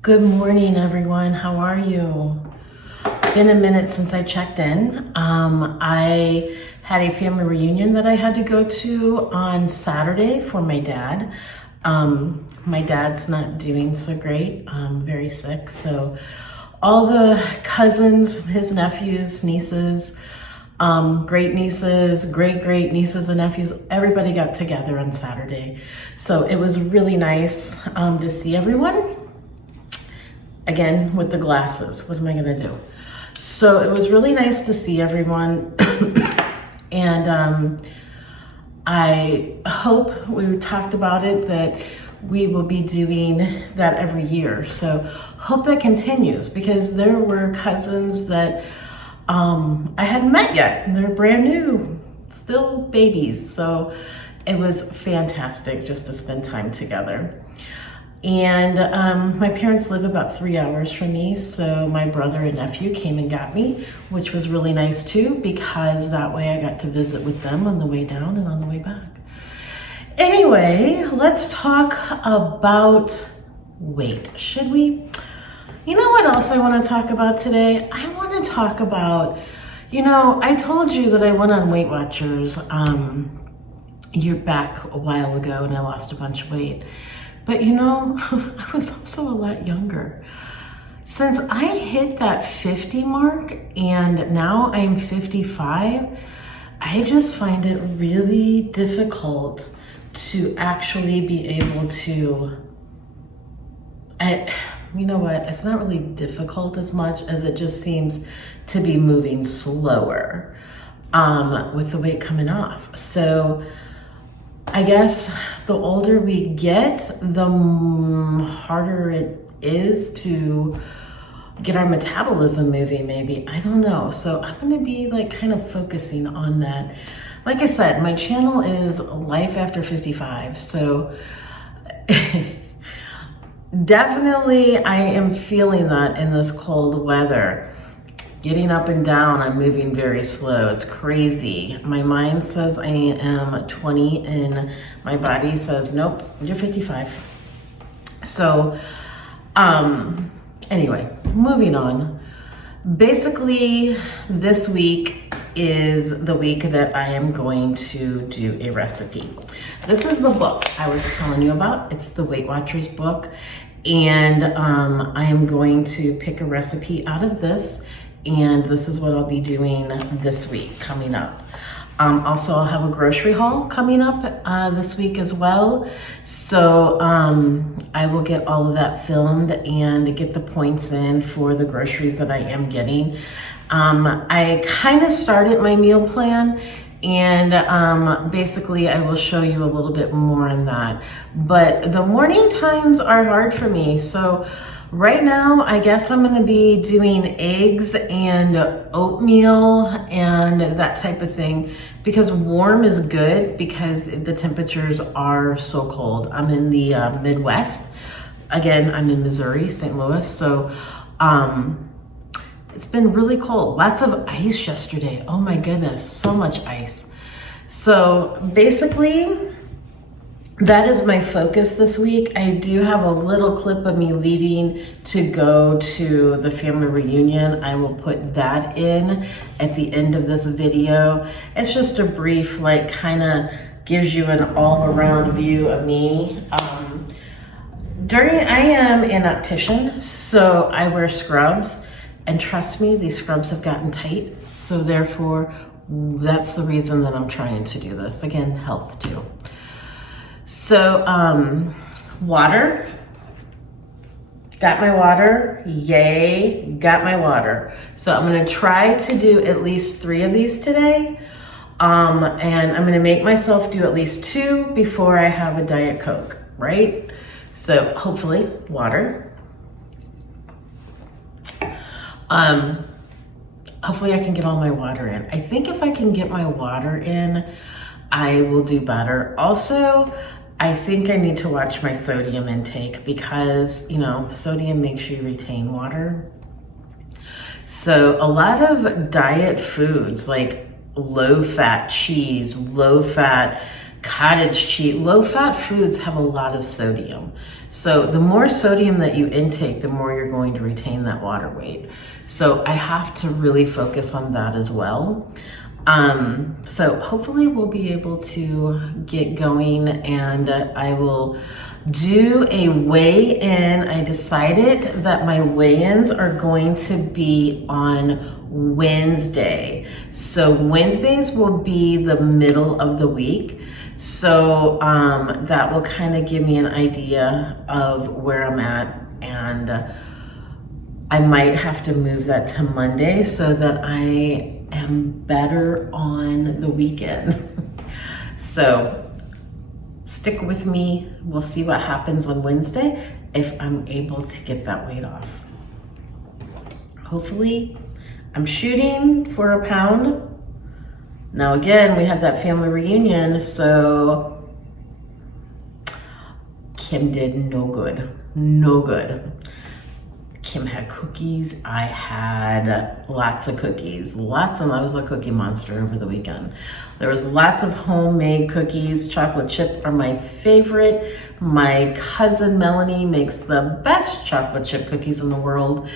Good morning, everyone. How are you? Been a minute since I checked in. I had a family reunion that I had to go to on Saturday for my dad. My dad's not doing so great, very sick. So all the cousins, his nephews, nieces, great nieces, great nieces and nephews, everybody got together on Saturday. So it was really nice to see everyone. Again, with the glasses, what am I gonna do? So it was really nice to see everyone. And I hope, we talked about it, that we will be doing that every year. So hope that continues, because there were cousins that I hadn't met yet, and they're brand new, still babies. So it was fantastic just to spend time together. And my parents live about 3 hours from me, so my brother and nephew came and got me, which was really nice too, because that way I got to visit with them on the way down and on the way back. Anyway, let's talk about weight, should we? You know what else I want to talk about today? I want to talk about, I told you that I went on Weight Watchers year back a while ago, and I lost a bunch of weight. But I was also a lot younger. Since I hit that 50 mark and now I'm 55, I just find it really difficult to actually be able to, you know what, it's not really difficult as much as it just seems to be moving slower with the weight coming off. So I guess the older we get, the harder it is to get our metabolism moving, maybe. I don't know. So I'm going to be kind of focusing on that. Like I said, my channel is Life After 55. So definitely I am feeling that in this cold weather. Getting up and down, I'm moving very slow. It's crazy. My mind says I am 20 and my body says, nope, you're 55. So, anyway, moving on. Basically, this week is the week that I am going to do a recipe. This is the book I was telling you about. It's the Weight Watchers book. And I am going to pick a recipe out of this. And this is what I'll be doing this week coming up. Also, I'll have a grocery haul coming up this week as well. So I will get all of that filmed and get the points in for the groceries that I am getting. I kind of started my meal plan, and basically I will show you a little bit more on that. But the morning times are hard for me. So right now, I guess I'm gonna be doing eggs and oatmeal and that type of thing, because warm is good because the temperatures are so cold. I'm in the Midwest. Again, I'm in Missouri, St. Louis. So it's been really cold. Lots of ice yesterday. Oh my goodness, so much ice. So basically, that is my focus this week. I do have a little clip of me leaving to go to the family reunion. I will put that in at the end of this video. It's just a brief, kind of gives you an all-around view of me. I am an optician, so I wear scrubs. And trust me, these scrubs have gotten tight. So therefore, that's the reason that I'm trying to do this. Again, health too. So, water, got my water, yay, got my water. So I'm gonna try to do at least 3 of these today. And I'm gonna make myself do at least 2 before I have a Diet Coke, right? So hopefully water. Hopefully I can get all my water in. I think if I can get my water in, I will do better. Also, I think I need to watch my sodium intake because, sodium makes you retain water. So a lot of diet foods like low-fat cheese, low-fat cottage cheese. Low-fat foods have a lot of sodium. So the more sodium that you intake, the more you're going to retain that water weight. So I have to really focus on that as well. So hopefully we'll be able to get going, and I will do a weigh-in. I decided that my weigh-ins are going to be on Wednesday. So Wednesdays will be the middle of the week. So that will kind of give me an idea of where I'm at, and I might have to move that to Monday so that I am better on the weekend. So stick with me. We'll see what happens on Wednesday if I'm able to get that weight off. Hopefully, I'm shooting for a pound. Now again, we had that family reunion, so Kim did no good. Kim had cookies. I had lots of cookies. I was a cookie monster over the weekend. There was lots of homemade cookies. Chocolate chip are my favorite. My cousin Melanie makes the best chocolate chip cookies in the world.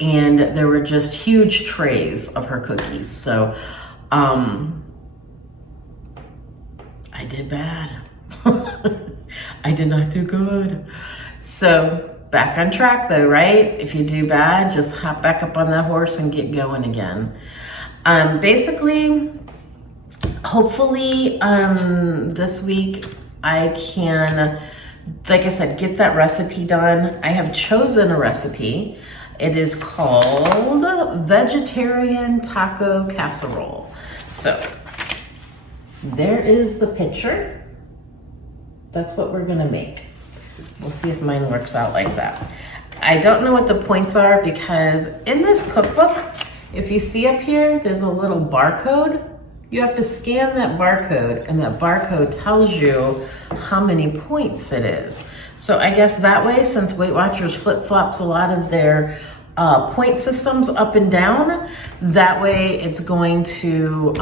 And there were just huge trays of her cookies. So I did bad. I did not do good. So back on track though, right? If you do bad, just hop back up on that horse and get going again. Basically, hopefully this week I can, like I said, get that recipe done. I have chosen a recipe. It is called Vegetarian Taco Casserole. So there is the picture. That's what we're gonna make. We'll see if mine works out like that. I don't know what the points are because in this cookbook, if you see up here, there's a little barcode. You have to scan that barcode, and that barcode tells you how many points it is. So I guess that way, since Weight Watchers flip-flops a lot of their point systems up and down, that way it's going to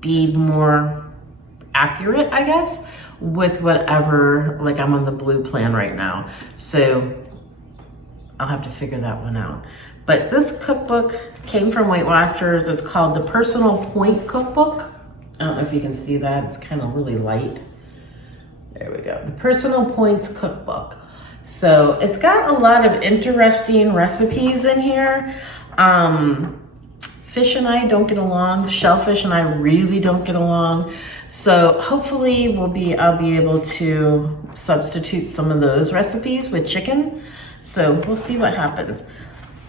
be more accurate, I guess, with whatever, like I'm on the blue plan right now. So I'll have to figure that one out. But this cookbook came from Weight Watchers. It's called the Personal Point Cookbook. I don't know if you can see that. It's kind of really light. There we go. The Personal Points Cookbook. So it's got a lot of interesting recipes in here. Fish and I don't get along. Shellfish and I really don't get along. So hopefully I'll be able to substitute some of those recipes with chicken. So we'll see what happens.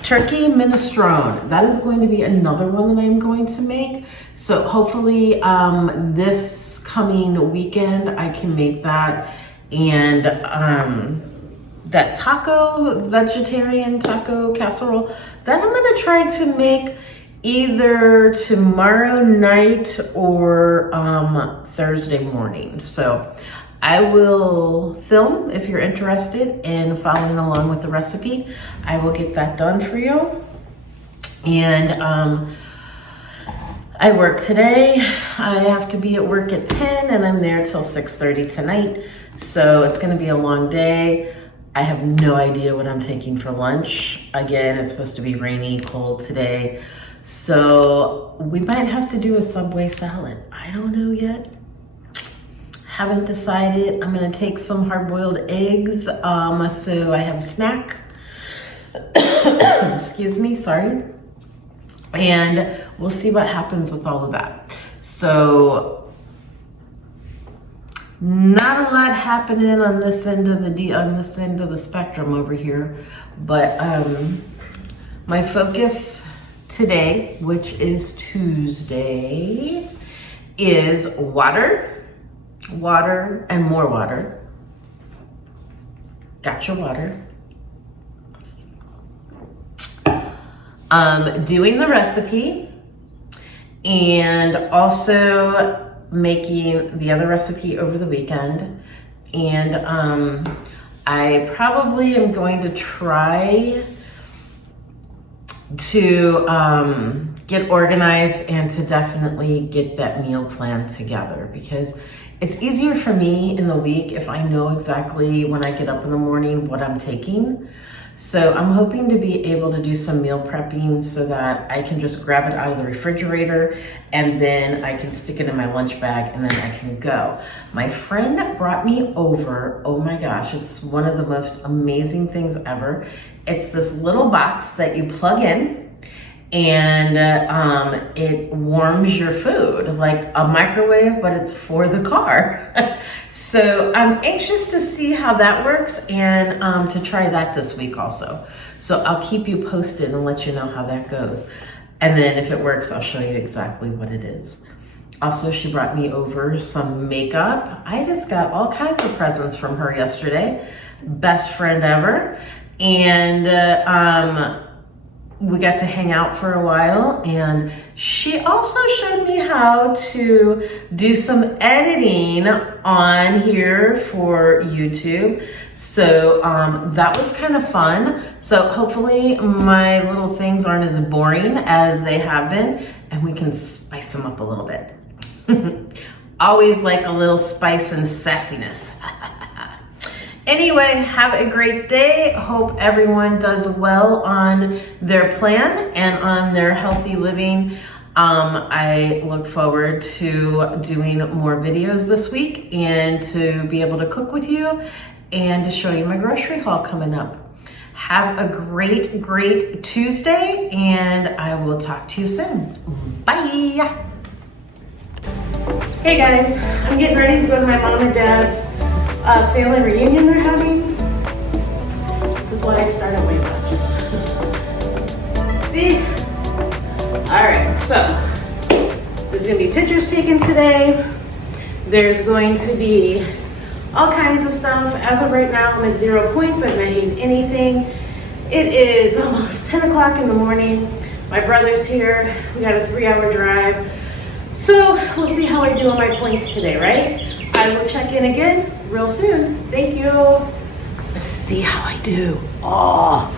Turkey minestrone. That is going to be another one that I'm going to make. So hopefully this coming weekend I can make that. And that vegetarian taco casserole, that I'm gonna try to make either tomorrow night or Thursday morning. So I will film if you're interested in following along with the recipe. I will get that done for you. And I work today. I have to be at work at 10 and I'm there till 6:30 tonight. So it's gonna be a long day. I have no idea what I'm taking for lunch. Again, it's supposed to be rainy, cold today. So we might have to do a Subway salad. I don't know yet. Haven't decided. I'm gonna take some hard-boiled eggs so I have a snack. Excuse me, sorry. And we'll see what happens with all of that. So not a lot happening on this end of the spectrum over here, but my focus today, which is Tuesday, is water and more water. Got your water. Doing the recipe, and also making the other recipe over the weekend. And I probably am going to try to get organized and to definitely get that meal plan together, because it's easier for me in the week if I know exactly when I get up in the morning what I'm taking. So I'm hoping to be able to do some meal prepping so that I can just grab it out of the refrigerator and then I can stick it in my lunch bag and then I can go. My friend brought me over, oh my gosh, it's one of the most amazing things ever. It's this little box that you plug in, and it warms your food like a microwave, but it's for the car. So I'm anxious to see how that works and to try that this week also. So I'll keep you posted and let you know how that goes. And then if it works, I'll show you exactly what it is. Also, she brought me over some makeup. I just got all kinds of presents from her yesterday. Best friend ever. And we got to hang out for a while, and she also showed me how to do some editing on here for YouTube. So that was kind of fun. So hopefully my little things aren't as boring as they have been, and we can spice them up a little bit. Always like a little spice and sassiness. Anyway, have a great day. Hope everyone does well on their plan and on their healthy living. I look forward to doing more videos this week and to be able to cook with you and to show you my grocery haul coming up. Have a great, great Tuesday, and I will talk to you soon. Bye. Hey guys, I'm getting ready to go to my mom and dad's family reunion they're having. This is why I started Weight Watchers. See? Alright, so there's going to be pictures taken today. There's going to be all kinds of stuff. As of right now, I'm at 0 points. I've not eaten anything. It is almost 10 o'clock in the morning. My brother's here. We got a 3-hour drive. So we'll see how I do on my points today, right? I will check in again real soon. Thank you. Let's see how I do. Oh.